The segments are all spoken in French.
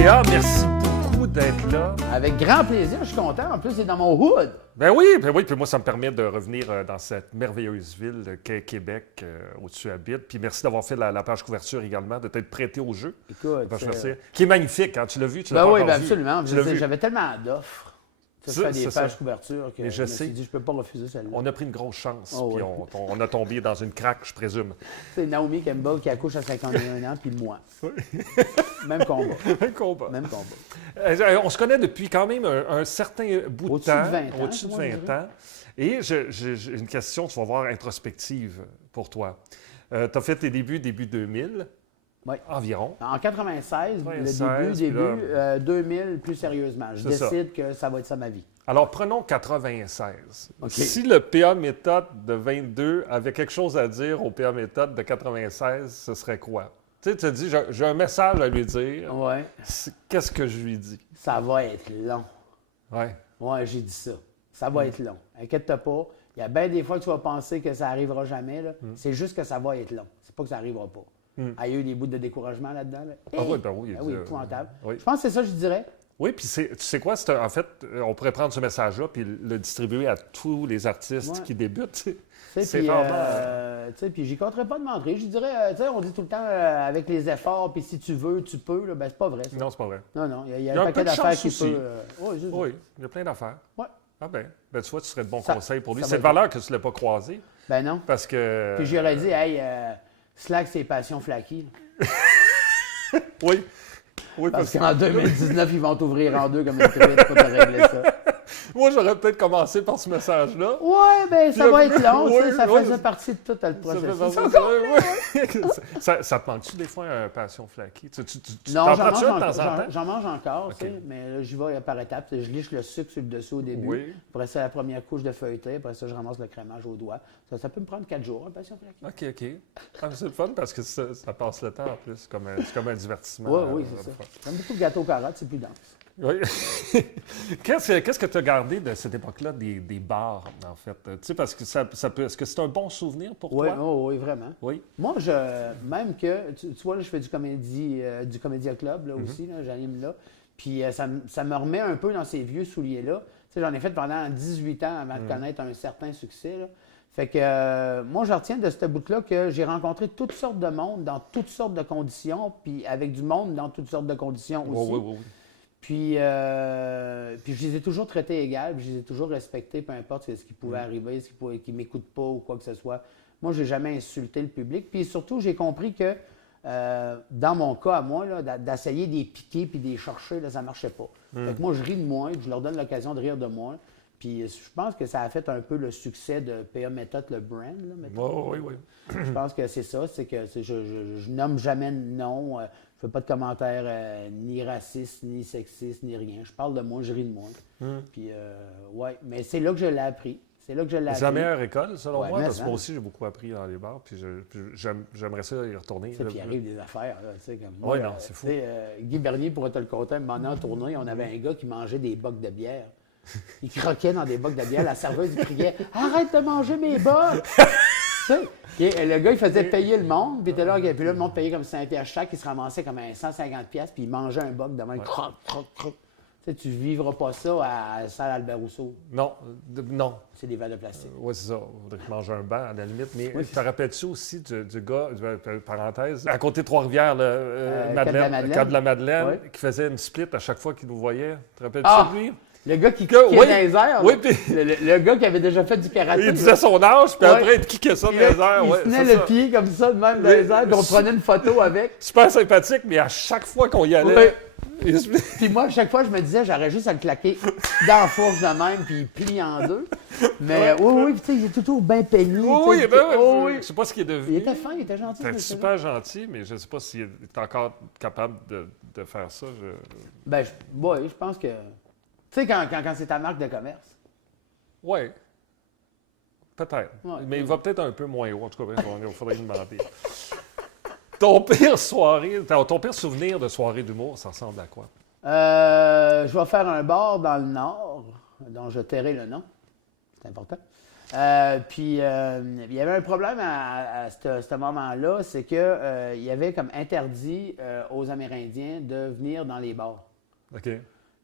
Théa, merci beaucoup d'être là. Avec grand plaisir, je suis content. En plus, c'est dans mon hood. Ben oui, puis moi, ça me permet de revenir dans cette merveilleuse ville qu'est Québec, où tu habites. Puis merci d'avoir fait la page couverture également, de t'être prêté au jeu. Écoute, qui est magnifique, hein? Tu l'as vu, tu l'as pas oui, encore vu. absolument. Tu l'as vu. J'avais tellement d'offres. Ça fait des pages couverture que mais je me suis dit, je peux pas refuser celle-là. On a pris une grosse chance, puis oui. on a tombé dans une craque, je présume. C'est Naomi Campbell qui accouche à 51 ans, puis moi. Oui. Même combat. Même combat. Même combat. On se connaît depuis quand même un certain bout de temps. Au-dessus de 20 ans. Et j'ai une question, tu vas voir, introspective pour toi. Tu as fait tes début 2000. Oui. Environ. En 96, le début, 2000 plus sérieusement. Je décide que ça va être ça ma vie. Alors, prenons 96. Okay. Si le PA méthode de 22 avait quelque chose à dire au PA méthode de 96, ce serait quoi? Tu sais, tu te dis, j'ai un message à lui dire. Ouais. Qu'est-ce que je lui dis? Ça va être long. Oui. Oui, j'ai dit ça. Ça va être long. Inquiète-toi pas. Il y a bien des fois que tu vas penser que ça n'arrivera jamais. C'est juste que ça va être long. C'est pas que ça n'arrivera pas. Il y a eu des bouts de découragement là-dedans. Là. Ah oui, ben oui. Oui, épouvantable. Oui. Je pense que c'est ça que je dirais. Oui, puis tu sais quoi? En fait, on pourrait prendre ce message-là puis le distribuer à tous les artistes qui débutent. C'est puis j'y compterais pas de mentir. Je dirais, on dit tout le temps avec les efforts, puis si tu veux, tu peux. Là, ben, c'est pas vrai. Ça. Non, c'est pas vrai. Non, il y a un paquet d'affaires qui peut. Oui, il y a plein d'affaires. Oui. Ah ben, tu vois, tu serais de bons conseils pour lui. C'est de valeur que tu ne l'as pas croisé. Ben non. Parce que. Puis j'aurais dit, hey, Slack, c'est passion flaky. Oui. Oui, parce qu'en 2019, ils vont t'ouvrir en deux comme une truite pour te régler ça. Moi, j'aurais peut-être commencé par ce message-là. Oui, bien, ça va être long. Ça faisait partie de tout le processus. Ça te manque-tu des fois un passion flaky? Non, j'en mange encore, mais là, j'y vais par étapes. Je liche le sucre sur le dessus au début. Oui. Après ça, la première couche de feuilleté. Après ça, je ramasse le crémage au doigt. Ça peut me prendre 4 jours, un passion flaky. OK. Ah, c'est le fun parce que ça passe le temps en plus. C'est comme un divertissement. Oui, c'est ça. J'aime beaucoup le gâteau aux carottes, c'est plus dense. Oui. Qu'est-ce que tu as gardé de cette époque-là des bars, en fait? Tu sais, parce que est-ce que c'est un bon souvenir pour toi? Oui, vraiment. Oui. Moi, même que, tu vois, là, je fais du Comédia Club là, aussi, là, j'anime là. Puis ça me remet un peu dans ces vieux souliers-là. Tu sais, j'en ai fait pendant 18 ans avant de connaître un certain succès, là. Fait que moi, je retiens de ce bout-là que j'ai rencontré toutes sortes de monde dans toutes sortes de conditions, puis avec du monde dans toutes sortes de conditions aussi. Oui. Puis je les ai toujours traités égales, puis je les ai toujours respectés, peu importe ce qui pouvait arriver, qu'ils ne m'écoutent pas ou quoi que ce soit. Moi, je n'ai jamais insulté le public. Puis surtout, j'ai compris que dans mon cas à moi, là, d'essayer des piquer puis des chercher, là, ça ne marchait pas. Fait que moi, je ris de moi, puis je leur donne l'occasion de rire de moi. Puis je pense que ça a fait un peu le succès de PA Méthode, le brand. Là, mettons. Oui. Je pense que c'est ça, c'est que je nomme jamais de nom, je fais pas de commentaires ni racistes, ni sexistes, ni rien. Je parle de moi, je ris de moi. Puis mais c'est là que je l'ai appris. C'est la meilleure école, selon moi, parce que moi hein. aussi, j'ai beaucoup appris dans les bars, puis j'aimerais ça y retourner. Puis il arrive des affaires, là, tu sais, comme moi. Oui, non, c'est fou. Guy Bernier pourrait te le conter, un moment donné en tournée, on avait un gars qui mangeait des bocs de bière. Il croquait dans des bocs de bière. La serveuse, il criait « Arrête de manger mes bocs! » Le gars, il faisait payer le monde. Puis là, le monde payait comme 5 piastres chaque. Il se ramassait comme 150 piastres. Puis il mangeait un boc de même. Croc. Tu ne vivras pas ça à la salle Albert Rousseau. Non. C'est des verres de plastique. Oui, c'est ça. Il faudrait que mange un banc, à la limite. Mais te rappelles-tu aussi du gars, parenthèse, à côté de Trois-Rivières, Cap de la Madeleine, qui faisait une split à chaque fois qu'il nous voyait? Te rappelles-tu de lui? Le gars qui kickait dans les airs. Oui, puis... le gars qui avait déjà fait du karaté. Il disait son âge, puis après, il kickait ça dans les airs. Il tenait le pied comme ça, de même dans les airs, puis on prenait une photo avec. Super sympathique, mais à chaque fois qu'on y allait... Puis moi, à chaque fois, je me disais, j'aurais juste à le claquer dans la fourche de même, puis il plie en deux. Mais oui, puis tu sais, il est toujours bien peigné. Oui. Je ne sais pas ce qu'il est devenu. Il était fin, il était gentil. Il était super gentil, mais je ne sais pas s'il est encore capable de faire ça. Je pense que... Tu sais, quand c'est ta marque de commerce. Oui. Peut-être. Ouais, mais il va peut-être un peu moins haut. En tout cas, il faudrait lui demander. Ton pire souvenir de soirée d'humour, ça ressemble à quoi? Je vais faire un bar dans le Nord, dont je tairai le nom. c'est important. Puis, il y avait un problème à ce moment-là, c'est qu'il y avait comme interdit aux Amérindiens de venir dans les bars. OK.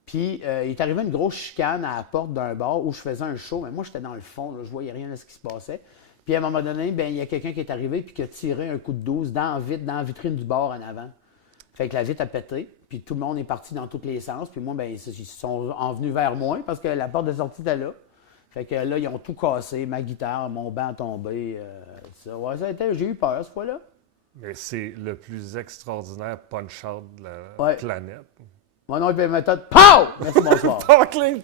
Puis, il est arrivé une grosse chicane à la porte d'un bar où je faisais un show, mais moi, j'étais dans le fond, là, je voyais rien de ce qui se passait. Puis, à un moment donné, ben, il y a quelqu'un qui est arrivé puis qui a tiré un coup de 12 dans la vitrine du bar en avant. Fait que la vitre a pété, puis tout le monde est parti dans tous les sens. Puis moi, ben, ils sont venus vers moi parce que la porte de sortie était là. Fait que là, ils ont tout cassé, ma guitare, mon banc tombé. Ouais, j'ai eu peur cette fois-là. Mais c'est le plus extraordinaire punch-out de la planète. Mon nom est méthode. Pow! Merci, bonsoir. Cling,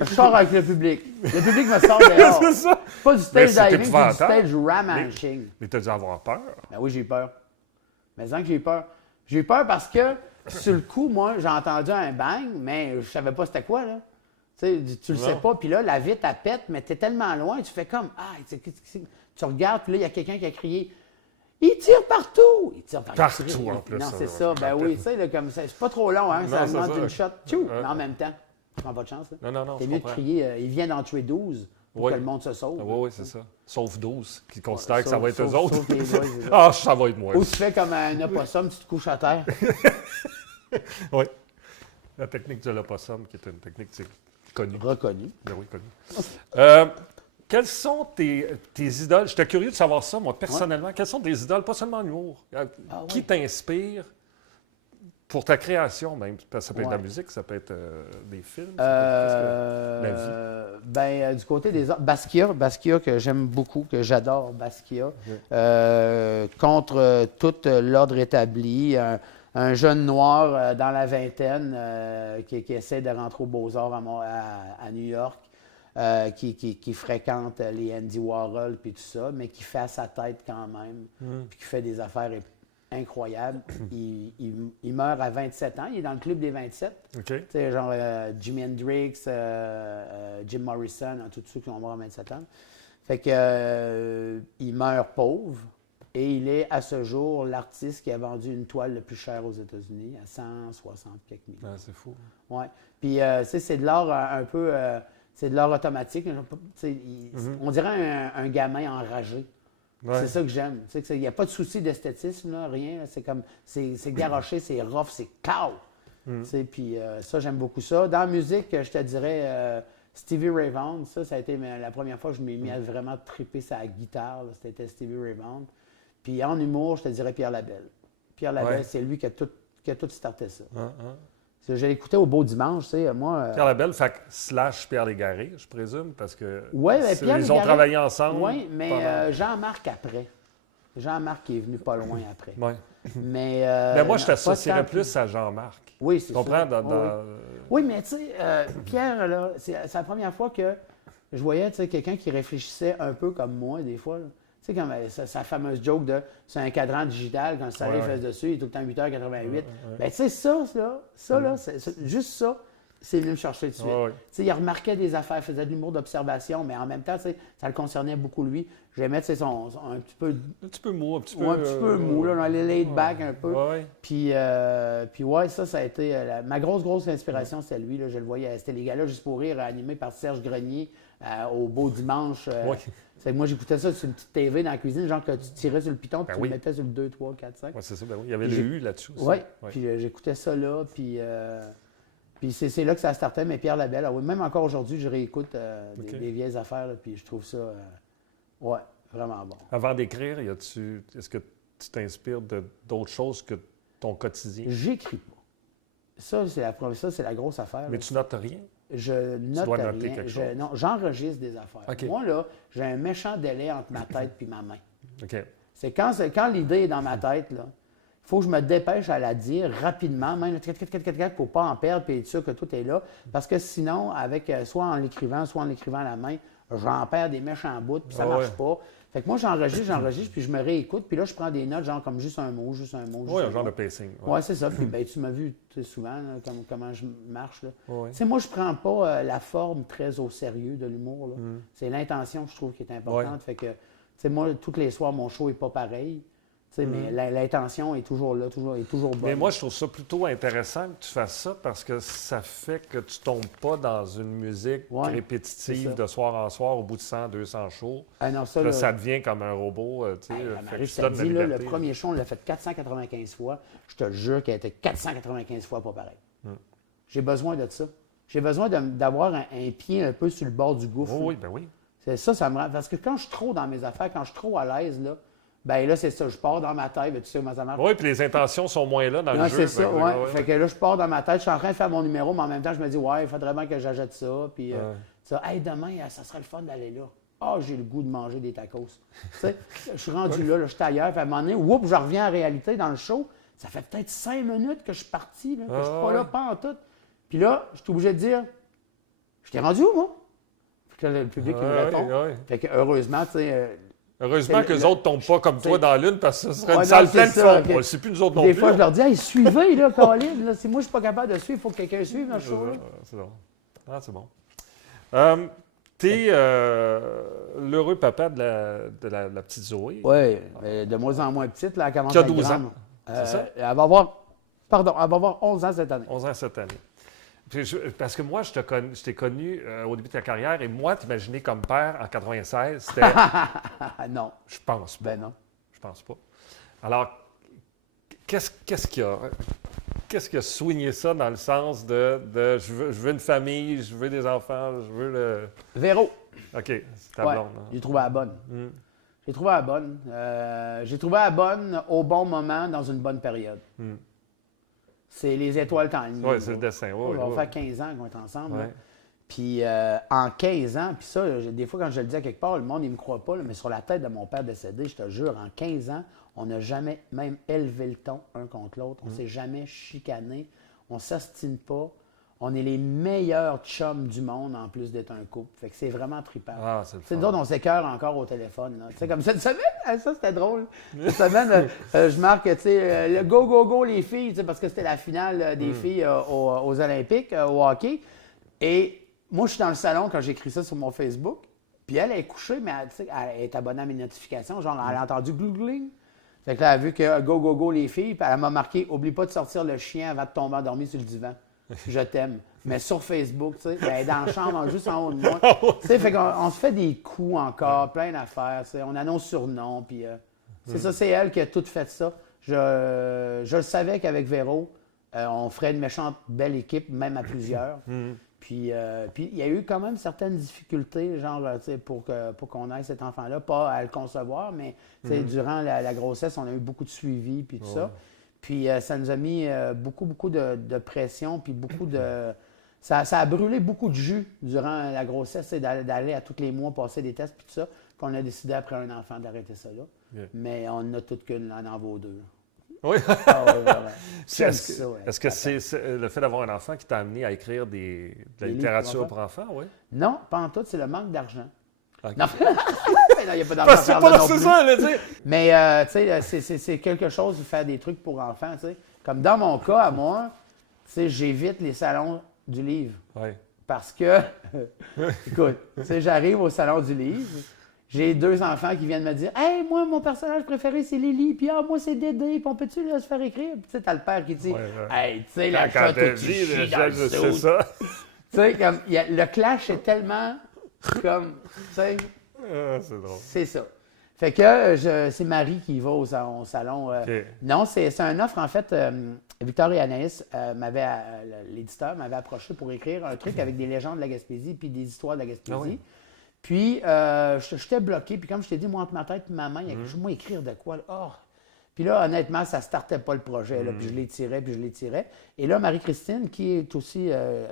Je sors avec le public. Le public me sort dehors. C'est ça. Pas du stage diving, c'est du stage ramashing. Mais t'as dû avoir peur. Ben oui, j'ai eu peur. Mais que j'ai eu peur. J'ai eu peur parce que, sur le coup, moi, j'ai entendu un bang, mais je savais pas c'était quoi, là. Tu le sais pas, puis là, la vitre, elle pète, mais t'es tellement loin, tu fais comme, tu regardes, puis là, il y a quelqu'un qui a crié, « Il tire partout! » Il tire partout, en plus. Non, c'est ça. Ben oui, tu sais, comme ça, c'est pas trop long, hein, ça demande une shot, mais en même temps, tu prends pas de chance, là. Non, t'es mieux de crier, il vient d'en tuer 12 pour que le monde se sauve. Oui, c'est ça. Sauf 12, qui considèrent que ça va être eux autres. Ah, ça va être moi. Ou tu fais comme un opossum, tu te couches à terre. Oui. La technique de l'opossum, qui est une technique connue. Reconnue. Ben oui, connue. Quelles sont tes idoles? J'étais curieux de savoir ça, moi, personnellement. Ouais. Quelles sont tes idoles, pas seulement en humour? Qui t'inspire pour ta création, même? Ça peut être de la musique, ça peut être des films, ça peut être la vie. Du côté des arts, Basquiat, que j'aime beaucoup, que j'adore, Basquiat. Contre tout l'ordre établi. Un jeune noir dans la vingtaine qui essaie de rentrer aux Beaux-Arts à New York. Qui fréquente les Andy Warhol puis tout ça, mais qui fait à sa tête quand même, puis qui fait des affaires incroyables. Il meurt à 27 ans, il est dans le club des 27. Okay. Tu sais, genre Jimi Hendrix, Jim Morrison, tous ceux qui ont mort à 27 ans. Fait que il meurt pauvre et il est à ce jour l'artiste qui a vendu une toile le plus chère aux États-Unis à 160 quelques millions. Ah, c'est fou. Ouais. Puis c'est de l'art un peu... c'est de l'art automatique. On dirait un gamin enragé. Ouais. C'est ça que j'aime. Il n'y a pas de souci d'esthétisme, là, rien. C'est comme, c'est garoché, c'est rough, c'est cow. Puis ça, j'aime beaucoup ça. Dans la musique, je te dirais Stevie Ray Vaughan. Ça a été la première fois que je m'ai mis à vraiment triper sa guitare. C'était Stevie Ray Vaughan. Puis en humour, je te dirais Pierre Labelle. Pierre Labelle, c'est lui qui a tout starté ça. Je l'écoutais au Beau Dimanche, tu sais, moi... Pierre Labelle, / Pierre Légaré, je présume, parce que ils ont travaillé ensemble. Oui, mais Jean-Marc après. Jean-Marc est venu pas loin après. Oui. Mais moi, je t'associerais plus à Jean-Marc. Oui, c'est ça. Tu comprends? Oui, mais tu sais, Pierre, là, c'est la première fois que je voyais quelqu'un qui réfléchissait un peu comme moi, des fois, là. Tu sais, comme sa fameuse joke de c'est un cadran digital, quand le soleil fait dessus, il est tout le temps 8h88. Ben, tu sais, juste ça, c'est venu me chercher tout de suite. Tu sais, il remarquait des affaires, il faisait de l'humour d'observation, mais en même temps, tu sais, ça le concernait beaucoup lui. J'aimais, tu sais, un petit peu... Un petit peu mou, un petit peu... un petit peu mou, là, dans les laid back un peu. Puis ça a été... ma grosse inspiration, c'était lui, là, je le voyais. C'était les gars-là, juste pour rire, animés par Serge Grenier au Beau Dimanche. C'est que moi, j'écoutais ça sur une petite TV dans la cuisine, genre que tu tirais sur le piton, puis tu le mettais sur le 2, 3, 4, 5. Oui, c'est ça. Il y avait le U là-dessus aussi. Oui, puis j'écoutais ça là, puis c'est là que ça startait, mais Pierre Labelle, même encore aujourd'hui, je réécoute des vieilles affaires, là, puis je trouve ça, vraiment bon. Avant d'écrire, est-ce que tu t'inspires d'autres choses que ton quotidien? J'écris pas. Ça, c'est la grosse affaire. Mais tu notes rien? Je note rien. Non, j'enregistre des affaires. Okay. Moi, là, j'ai un méchant délai entre ma tête et ma main. Okay. C'est quand l'idée est dans ma tête, là, il faut que je me dépêche à la dire rapidement, même pour ne pas en perdre et être sûr que tout est là. Parce que sinon, soit en l'écrivant à la main, j'en perds des méchants bouts, puis ça ne marche pas. Fait que moi, j'enregistre, puis je me réécoute, puis là, je prends des notes, genre comme juste un mot. Oui, un genre de pacing. Oui, c'est ça. Puis tu m'as vu souvent là, comment je marche. Tu sais, moi, je prends pas la forme très au sérieux de l'humour. Là. C'est l'intention, je trouve, qui est importante. Fait que, tu sais, moi, tous les soirs, mon show n'est pas pareil. Mais l'intention est toujours là, est toujours bonne. Mais moi, je trouve ça plutôt intéressant que tu fasses ça parce que ça fait que tu ne tombes pas dans une musique répétitive de soir en soir au bout de 100, 200 shows. Ah non, ça, là, ça devient comme un robot. Le premier show, on l'a fait 495 fois. Je te jure qu'il a été 495 fois pas pareil. J'ai besoin de ça. J'ai besoin d'avoir un pied un peu sur le bord du gouffre. Oui, ben oui. C'est ça me rend... Parce que quand je suis trop dans mes affaires, quand je suis trop à l'aise, là, c'est ça, je pars dans ma tête, tu sais comment ça marche. Oui, puis les intentions sont moins là dans le jeu. C'est ça, oui. Fait que là, je pars dans ma tête, je suis en train de faire mon numéro, mais en même temps, je me dis, il faudrait bien que j'achète ça. Puis, demain, ça serait le fun d'aller là. J'ai le goût de manger des tacos. Tu sais, je suis rendu là, je suis ailleurs. Puis à un moment donné, je reviens en réalité dans le show. Ça fait peut-être 5 minutes que je suis parti, là, que je suis pas là, pas en tout. Puis là, je suis obligé de dire, je t'ai rendu où, moi? Fait que là, le public il me répond. Fait que heureusement, tu sais. Heureusement que les autres ne tombent pas comme toi dans l'une parce que ce serait une salle pleine de fond. C'est plus nous autres non plus. Des fois, je leur dis, suivez, là, Colin. Si moi, je ne suis pas capable de suivre, il faut que quelqu'un suive dans le show. C'est bon. C'est bon. T'es l'heureux papa de la petite Zoé. Oui, mais de moins en moins petite, là, elle commence à être 12 grande. ans. C'est ça? Elle va avoir 11 ans cette année. 11 ans cette année. Parce que moi, je t'ai connu au début de ta carrière et moi, t'imaginer comme père en 96, c'était... Non. Je pense pas. Ben non. Je pense pas. Alors, qu'est-ce qui a soigné ça dans le sens de je veux une famille, je veux des enfants, je veux le... Véro. OK, c'est ta blonde. Hein? J'ai trouvé la bonne. J'ai trouvé la bonne. J'ai trouvé la bonne au bon moment, dans une bonne période. C'est les étoiles quand même. Oui, c'est le dessin. On va faire 15 ans qu'on est ensemble. Puis en 15 ans, puis ça, des fois quand je le dis à quelque part, le monde il me croit pas, mais sur la tête de mon père décédé, je te jure, en 15 ans, on n'a jamais même élevé le ton un contre l'autre. On ne s'est jamais chicané. On ne s'astine pas. On est les meilleurs chums du monde en plus d'être un couple. Fait que c'est vraiment trippant. Ah, c'est le fun. Nous autres, on s'écœure encore au téléphone. Tu sais, comme cette semaine, ça c'était drôle. Cette semaine, je marque, tu sais, le go, go, go les filles, parce que c'était la finale des filles aux Olympiques, au hockey. Et moi, je suis dans le salon quand j'écris ça sur mon Facebook. Puis elle est couchée, mais elle est abonnée à mes notifications. Genre, elle a entendu glougling. Fait que là, elle a vu que go, go, go les filles. Puis elle m'a marqué, oublie pas de sortir le chien avant de tomber endormi sur le divan. Je t'aime. Mais sur Facebook, tu sais, elle est dans la chambre, juste en haut de moi. Tu sais, fait qu'on se fait des coups encore, plein d'affaires. On a nos surnoms, puis c'est ça, c'est elle qui a tout fait ça. Je le savais qu'avec Véro, on ferait une méchante belle équipe, même à plusieurs. Puis il y a eu quand même certaines difficultés, genre, tu sais, pour qu'on ait cet enfant-là, pas à le concevoir, mais tu sais, durant la grossesse, on a eu beaucoup de suivi, puis tout ça. Puis ça nous a mis beaucoup de pression, puis beaucoup de... Ça a brûlé beaucoup de jus durant la grossesse, d'aller à tous les mois passer des tests, puis tout ça. Puis on a décidé après un enfant d'arrêter ça là. Yeah. Mais on n'a tout qu'une, on en vaut deux. Oui. Est-ce que c'est le fait d'avoir un enfant qui t'a amené à écrire de la littérature pour enfants? Oui. Non, pas en tout, c'est le manque d'argent. Okay. Non, il n'y a pas d'argent. C'est ça, elle a dit. Mais tu sais, c'est quelque chose de faire des trucs pour enfants. Tu sais. Comme dans mon cas, à moi, tu sais, j'évite les salons du livre. Oui. Parce que, écoute, tu sais, j'arrive au salon du livre, j'ai 2 enfants qui viennent me dire « Hey, moi, mon personnage préféré, c'est Lily, puis moi, c'est Dédé, puis on peut-tu se faire écrire? » Puis tu sais, t'as le père qui dit « Hey, tu sais, la chatte où tu chies dans le c'est ça. » Tu sais, comme, le clash est tellement comme, tu sais... c'est drôle. C'est ça. Fait que c'est Marie qui va au salon. Okay. Non, c'est une offre, en fait. Victor et Anaïs, l'éditeur, m'avait approché pour écrire un truc avec des légendes de la Gaspésie puis des histoires de la Gaspésie. Ah oui. Puis, j'étais bloqué. Puis, comme je t'ai dit, moi, entre ma tête et ma main, il y a quelque chose, moi, écrire de quoi? Là? Oh. Puis là, honnêtement, ça ne startait pas le projet. Là, puis je l'étirais. Et là, Marie-Christine, qui est aussi,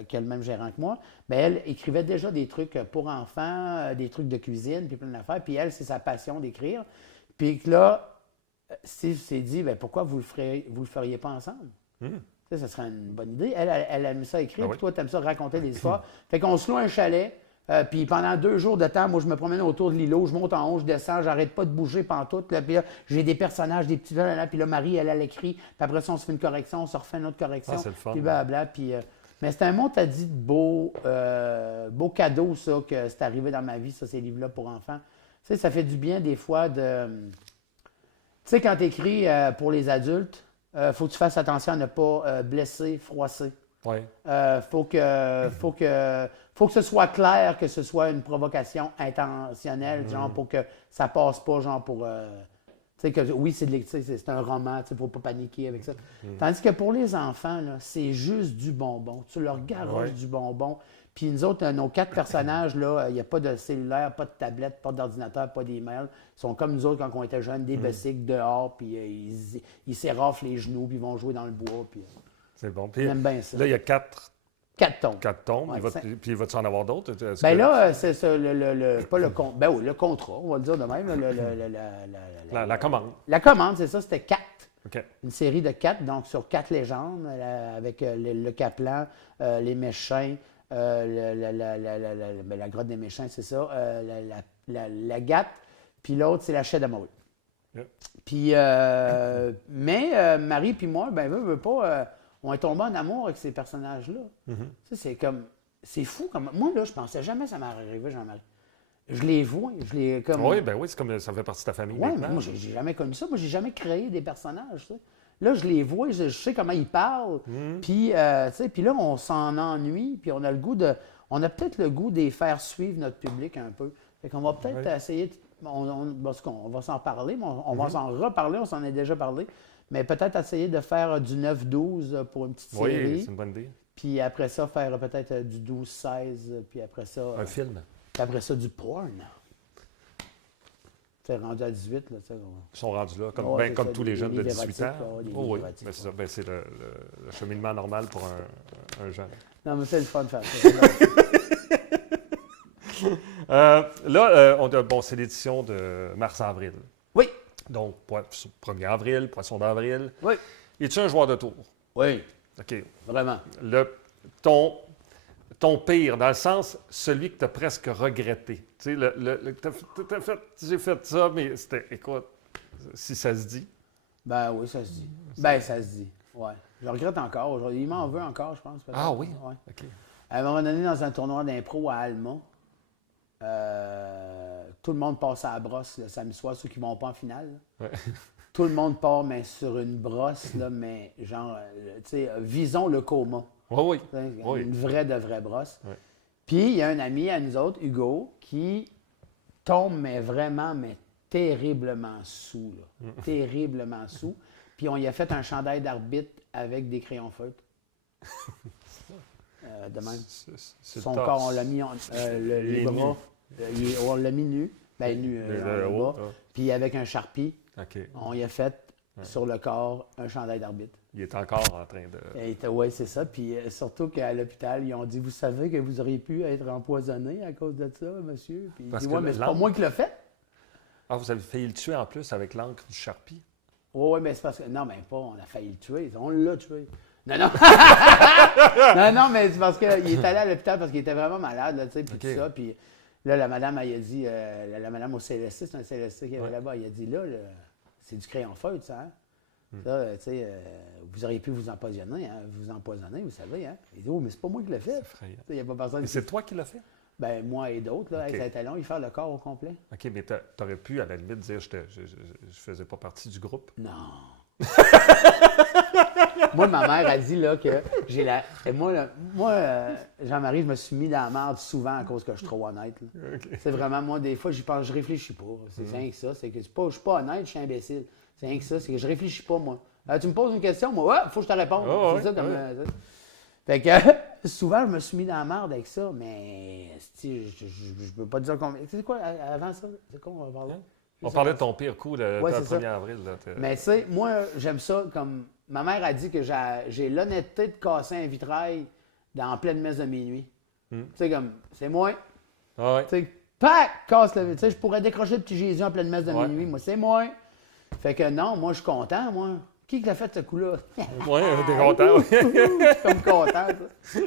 qui a le même gérant que moi, bien, elle écrivait déjà des trucs pour enfants, des trucs de cuisine, puis plein d'affaires. Puis elle, c'est sa passion d'écrire. Puis là, Steve s'est dit, bien, pourquoi vous le feriez pas ensemble? Ça serait une bonne idée. Elle aime ça écrire, puis toi, tu aimes ça raconter des histoires. Fait qu'on se loue un chalet. Puis pendant 2 jours de temps, moi, je me promène autour de l'îlot, je monte en haut, je descends, j'arrête pas de bouger pantoute. Là, puis là, j'ai des personnages, des petits là, puis là, Marie, elle écrit. Puis après ça, on se fait une correction, on se refait une autre correction. Ah, c'est le fun. Puis blablabla. Puis, mais c'est un mot, t'as dit, de beau cadeau, ça, que c'est arrivé dans ma vie, ça, ces livres-là pour enfants. Tu sais, ça fait du bien des fois de... Tu sais, quand tu écris pour les adultes, faut que tu fasses attention à ne pas blesser, froisser. Oui. Faut que ce soit clair que ce soit une provocation intentionnelle, genre pour que ça passe pas, genre pour... tu sais, que oui, c'est un roman, tu sais, faut pas paniquer avec ça. Tandis que pour les enfants, là, c'est juste du bonbon. Tu leur garoches du bonbon. Puis nous autres, nos 4 personnages, là, il n'y a pas de cellulaire, pas de tablette, pas d'ordinateur, pas d'email. Ils sont comme nous autres quand on était jeunes, des bicycles dehors, puis ils s'éraflent les genoux, puis ils vont jouer dans le bois. Puis, c'est bon. Puis, j'aime bien ça. Là, il y a 4 tombes. 4 tombes. Ouais, Puis, va-tu en avoir d'autres? Ben là, c'est ça, pas le contrat. Ben oui, le contrat, on va le dire de même. La commande. La commande, c'est ça, c'était 4. OK. Une série de 4, donc sur 4 légendes, avec le Kaplan, les Méchants, la grotte des Méchants, c'est ça, la Gatte, puis l'autre, c'est la Chaîne d'amour. Yeah. Puis, mais Marie puis moi, ben veut pas, on est tombé en amour avec ces personnages-là. Tu sais, c'est comme, c'est fou. Comme, moi, là, je pensais jamais que ça m'est arrivé, Jean-Marie. Je les vois, comme... Oui, ben oui, c'est comme ça fait partie de ta famille. Oui, mais moi, j'ai jamais connu ça. Moi, j'ai jamais créé des personnages, tu sais. Là, je les vois, je sais comment ils parlent. Puis, tu sais, puis là, on s'en ennuie, puis on a le goût de... On a peut-être le goût de les faire suivre notre public un peu. Fait qu'on va peut-être essayer... Parce qu'on va s'en parler, mais on va s'en reparler, on s'en est déjà parlé. Mais peut-être essayer de faire du 9-12 pour une petite série. Oui, c'est une bonne idée. Puis après ça, faire peut-être du 12-16, puis après ça... Un film. Puis après ça, du porn. Tu sais, rendu à 18, là, tu sais. Ils sont rendus là, comme, Ouais, comme ça, tous les jeunes de 18 ans. Oui, ben, c'est ça. Ben, c'est le cheminement normal pour un jeune. Non, mais c'est le fun de faire ça. Bon, c'est l'édition de mars-avril. Oui. Donc, 1er avril, poisson d'avril. Oui. Es-tu un joueur de tour? Oui. OK. Vraiment. Ton pire, dans le sens, celui que tu as presque regretté. Tu sais, j'ai fait ça, mais c'était, écoute, si ça se dit. Ben oui, ça se dit. Ben, ça se dit. Ouais. Je regrette encore. Aujourd'hui. Il m'en veut encore, je pense. Ah oui? Ouais. OK. À un moment donné, dans un tournoi d'impro à Alma, tout le monde passe à la brosse le samedi soir, ceux qui ne vont pas en finale. Ouais. Tout le monde part, mais sur une brosse, là, mais genre, tu sais, visons le coma. Oui. Une vraie de vraie brosse. Oui. Puis, il y a un ami à nous autres, Hugo, qui tombe, mais vraiment, mais terriblement sous. Là. Terriblement sous. Puis, on y a fait un chandail d'arbitre avec des crayons feutres. De même. Son corps, on l'a mis, les bras, on l'a mis nu. Ben, nu, en bas. Puis, avec un charpie, on y a fait sur le corps un chandail d'arbitre. Il est encore en train de... Oui, c'est ça. Puis surtout qu'à l'hôpital, ils ont dit, vous savez que vous auriez pu être empoisonné à cause de ça, monsieur? Puis il dit, ouais, mais c'est pas moi qui l'ai fait. Ah, vous avez failli le tuer en plus avec l'encre du Sharpie? Oui, mais c'est parce que... Non, mais pas, on a failli le tuer. On l'a tué. Non. non, mais c'est parce qu'il est allé à l'hôpital parce qu'il était vraiment malade, là, tu sais, puis tout ça. Puis là, la madame, elle a dit, la madame au CLSC, c'est un CLSC qu'il y avait là-bas, elle a dit, là, c'est du crayon feutre, ça, hein? Ça, tu sais, vous auriez pu vous empoisonner, hein? Vous savez, hein? Il dit, oh, mais c'est pas moi qui l'ai fait. Il n'y a pas personne. Mais c'est toi qui l'as fait? Ben moi et d'autres, là, ça a été long, il fait le corps au complet. OK, mais t'aurais pu, à la limite, dire je faisais pas partie du groupe. Non. Moi, ma mère a dit là, que j'ai la. Et moi, Jean-Marie, je me suis mis dans la merde souvent à cause que je suis trop honnête. Okay. C'est vraiment, moi, des fois, j'y pense, je réfléchis pas. C'est rien que ça. C'est que je suis pas honnête, je suis imbécile. C'est rien que ça, c'est que je réfléchis pas, moi. Tu me poses une question, moi, ouais, faut que je te réponde. C'est ça. Fait que souvent, je me suis mis dans la merde avec ça, mais je peux pas dire combien. C'est quoi avant ça? C'est quoi on va parler? On parlait de ton pire coup le 1er avril. Là, mais tu sais, moi, j'aime ça comme. Ma mère a dit que j'ai l'honnêteté de casser un vitrail en pleine messe de minuit. Tu sais, comme, c'est moi. Ah ouais. Tu sais, pac, casse le vitrail. Je pourrais décrocher le petit Jésus en pleine messe de minuit. Moi, c'est moi. Fait que non, moi, je suis content, moi. Qui l'a fait ce coup-là? Oui, t'es content. Je suis comme content, ça.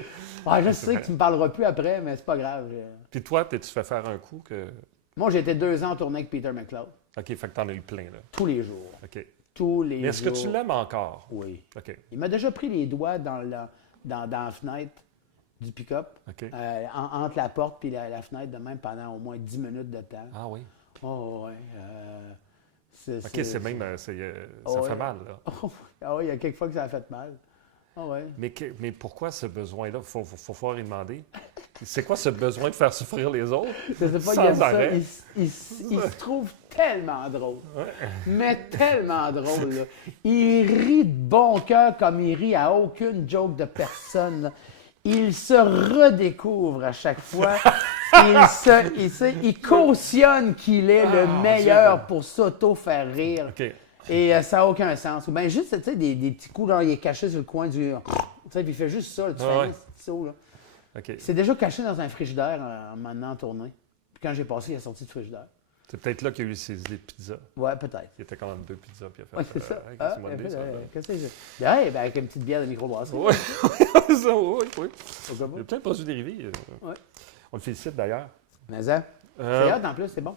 Ouais, je sais que tu me parleras plus après, mais c'est pas grave. Puis toi, t'es-tu fait faire un coup que... Moi, j'ai été 2 ans en tournée avec Peter McLeod. OK, fait que t'en as eu plein, là. Tous les jours. OK. Tous les jours. Mais est-ce que tu l'aimes encore? Oui. OK. Il m'a déjà pris les doigts dans la fenêtre du pick-up, entre la porte et la fenêtre de même pendant au moins 10 minutes de temps. Ah oui? Oh, ouais. C'est même... ça fait mal, là. Ah oui, il y a quelques fois que ça a fait mal. Ah ouais. Mais pourquoi ce besoin-là? Il faut pouvoir y demander. C'est quoi ce besoin de faire souffrir les autres? Je sais pas, sans arrêt? Il se trouve tellement drôle. Ouais. Mais tellement drôle, là. Il rit de bon cœur comme il rit à aucune joke de personne, là. Il se redécouvre à chaque fois. Il cautionne qu'il est le meilleur pour s'auto-faire rire. Okay. Et ça n'a aucun sens. Ou bien juste, tu sais, des petits coups, là, il est caché sur le coin du... Tu sais, puis il fait juste ça, là, tu fais un petit saut, là. Okay. C'est déjà caché dans un frigidaire maintenant en tournée. Puis quand j'ai passé, il est sorti du frigidaire. C'est peut-être là qu'il y a eu ses idées de pizza. Ouais, peut-être. Il était quand même 2 pizzas, puis il a fait... c'est ça. Qu'est-ce que c'est avec une petite bière de microbrasserie. Oui, oui. Il a peut-être pas dû dériver. Ouais. On le félicite d'ailleurs. Mais ça, c'est hâte en plus, c'est bon.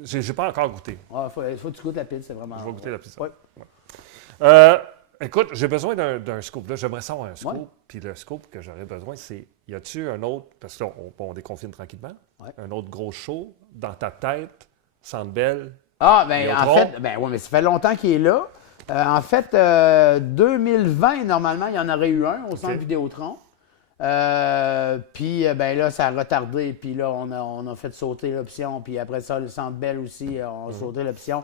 J'ai pas encore goûté. Il faut que tu goûtes la pizza, c'est vraiment... Je vais goûter la pizza. Ouais. Écoute, j'ai besoin d'un scoop. Là, j'aimerais savoir un scoop. Puis le scoop que j'aurais besoin, c'est, y a-tu un autre, parce que là, on déconfine tranquillement, un autre gros show dans ta tête, Centre Bell? Ah, bien, en fait, oui, mais ça fait longtemps qu'il est là. En fait, 2020, normalement, il y en aurait eu un au Centre Vidéotron. Puis, là, ça a retardé. Puis là, on a fait sauter l'option. Puis après ça, le Centre Bell aussi, on a sauté l'option.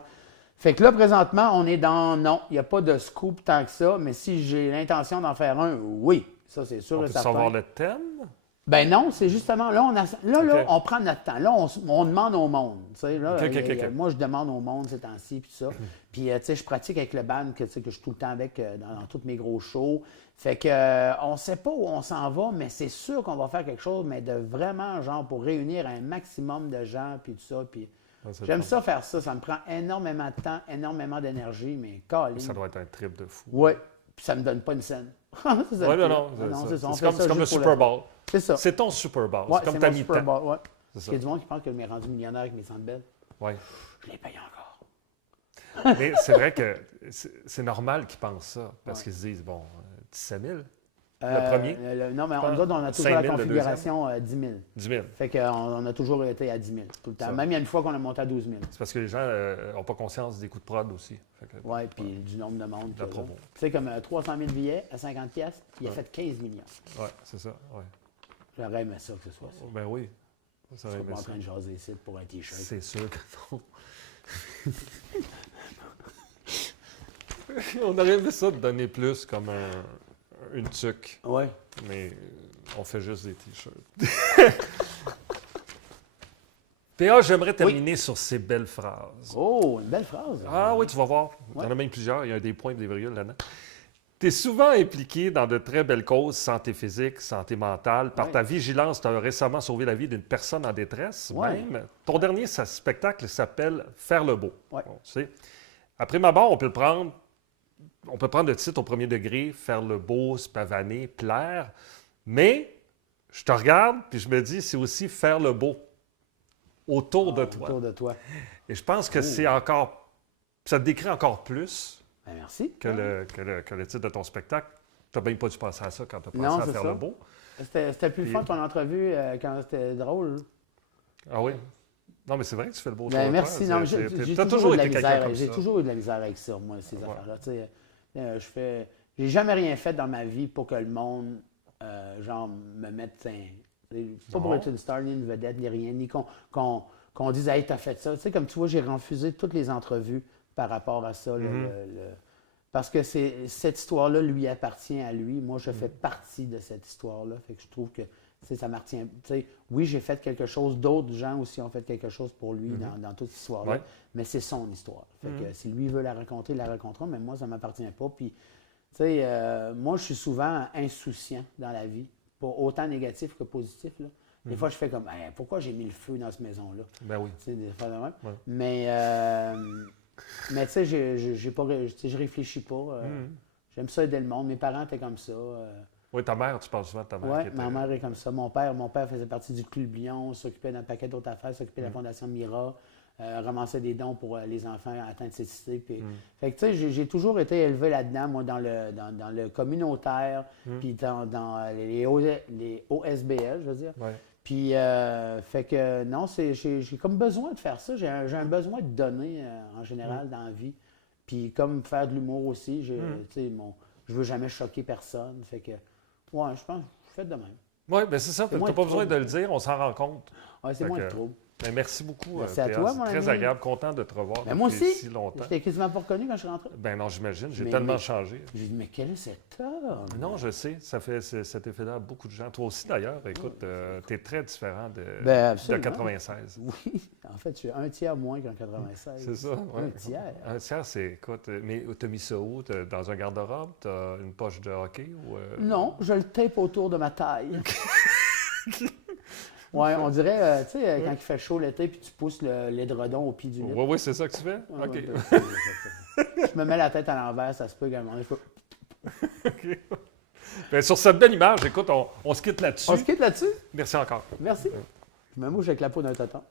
Fait que là, présentement, on est dans... Non, il n'y a pas de scoop tant que ça, mais si j'ai l'intention d'en faire un, oui. Ça, c'est sûr et certain. On peut savoir le thème? Ben non, c'est justement... Là, on prend notre temps. Là, on demande au monde. Tu sais, là, moi, je demande au monde ces temps-ci, puis ça. Puis, tu sais, je pratique avec le band que je suis tout le temps avec dans tous mes gros shows. Fait que on sait pas où on s'en va, mais c'est sûr qu'on va faire quelque chose, mais de vraiment, genre, pour réunir un maximum de gens, puis tout ça, puis... J'aime ça faire ça. Ça me prend énormément de temps, énormément d'énergie, mais câline. Ça doit être un trip de fou. Oui. Puis ça me donne pas une scène. Oui, non. C'est comme le Super Bowl. C'est ça. C'est ton Super Bowl. Ouais, c'est comme ta Super Bowl. Ouais. C'est Il y a du monde qui pense que je m'ai rendu millionnaire avec mes Centre Bell. Oui. Je les paye encore. Mais c'est vrai que c'est normal qu'ils pensent ça. Parce qu'ils se disent, bon, 17 000. Le premier? Non, mais on a toujours la configuration 10 000. 10 000. Fait qu'on a toujours été à 10 000 tout le temps. Même il y a une fois qu'on a monté à 12 000. C'est parce que les gens n'ont pas conscience des coûts de prod aussi. Oui, puis du nombre de monde. La promo. Tu sais, comme 300 000 billets à 50 pièces, il a fait 15 millions. Oui, c'est ça. Ouais. J'aurais aimé ça que ce soit ça. Ben oui. Je ne suis pas en train de jaser ici pour un T-shirt. C'est sûr que non. On aurait aimé ça de donner plus comme une tuque. Oui. Mais on fait juste des T-shirts. PA, j'aimerais terminer sur ces belles phrases. Oh, une belle phrase. Ah oui, tu vas voir. Il y en a même plusieurs. Il y a des points et des virgules là-dedans. Tu es souvent impliqué dans de très belles causes, santé physique, santé mentale. Par ta vigilance, tu as récemment sauvé la vie d'une personne en détresse. Même. Ton dernier spectacle s'appelle « Faire le beau ». Ouais. Bon, tu sais. Après ma barre, on peut prendre le titre au premier degré, faire le beau, se pavaner, plaire. Mais je te regarde puis je me dis, c'est aussi faire le beau autour de toi. Autour de toi. Et je pense que c'est encore... Ça te décrit encore plus merci. que le titre de ton spectacle. Tu n'as même pas dû penser à ça quand tu as pensé à faire le beau. C'était plus fun ton entrevue quand c'était drôle. Ah oui? Non, mais c'est vrai que tu fais le beau. Merci. Non, j'ai toujours eu de la misère. J'ai toujours eu de la misère avec ça, moi, ces affaires-là. J'ai jamais rien fait dans ma vie pour que le monde, me mette... Pas pour être une star, ni une vedette, ni rien, ni qu'on dise « Hey, t'as fait ça ». Tu sais, comme tu vois, j'ai refusé toutes les entrevues par rapport à ça. Parce que cette histoire-là lui appartient à lui. Moi, je fais partie de cette histoire-là. Fait que je trouve que ça m'appartient. Oui, j'ai fait quelque chose. D'autres gens aussi ont fait quelque chose pour lui dans toute cette histoire-là. Ouais. Mais c'est son histoire. Fait que si lui veut la raconter, il la racontera. Mais moi, ça ne m'appartient pas. Puis, moi, je suis souvent insouciant dans la vie. Pas autant négatif que positif. Là. Des fois, je fais comme pourquoi j'ai mis le feu dans cette maison-là? Ben oui. Des fois de même. Ouais. Mais tu sais, je réfléchis pas. J'aime ça aider le monde. Mes parents étaient comme ça. Oui, ta mère, tu parles souvent de ta mère. Oui, ma mère est comme ça. Mon père faisait partie du Club Lion, s'occupait d'un paquet d'autres affaires, s'occupait de la Fondation Mira, ramassait des dons pour les enfants atteints de cécité. Puis, fait que tu sais, j'ai toujours été élevé là-dedans, moi, dans le communautaire, puis dans les OSBL, je veux dire. Ouais. Puis, fait que non, j'ai comme besoin de faire ça. J'ai un besoin de donner en général dans la vie. Puis, comme faire de l'humour aussi, tu sais, je veux jamais choquer personne. Fait que, ouais, je pense que je fais de même. Oui, bien c'est ça. Tu n'as pas besoin de le dire, on s'en rend compte. Oui, c'est moins de trouble. Ben, merci beaucoup. Merci à toi, mon ami. Très agréable, content de te revoir moi aussi, si longtemps. Je t'ai quasiment pas reconnu quand je suis rentré. Ben non, j'imagine. J'ai tellement changé. J'ai dit, mais quel est cet homme? Non, je sais. Ça fait cet effet-là à beaucoup de gens. Toi aussi, d'ailleurs. Écoute, tu es très différent de 96. Oui. En fait, je suis un tiers moins qu'en 96. C'est ça. Ouais. Un tiers. Un tiers, c'est, écoute, mais tu as mis ça où? Dans un garde-robe? Tu as une poche de hockey? Ou, Non, je le tape autour de ma taille. Oui, on dirait, tu sais, quand il fait chaud l'été, puis tu pousses l'édredon au pied du lit. Oui, c'est ça que tu fais? Ouais, OK. Je me mets la tête à l'envers, ça se peut également. OK. Bien, sur cette belle image, écoute, on se quitte là-dessus. On se quitte là-dessus? Merci encore. Merci. Je me mouche avec la peau d'un tonton.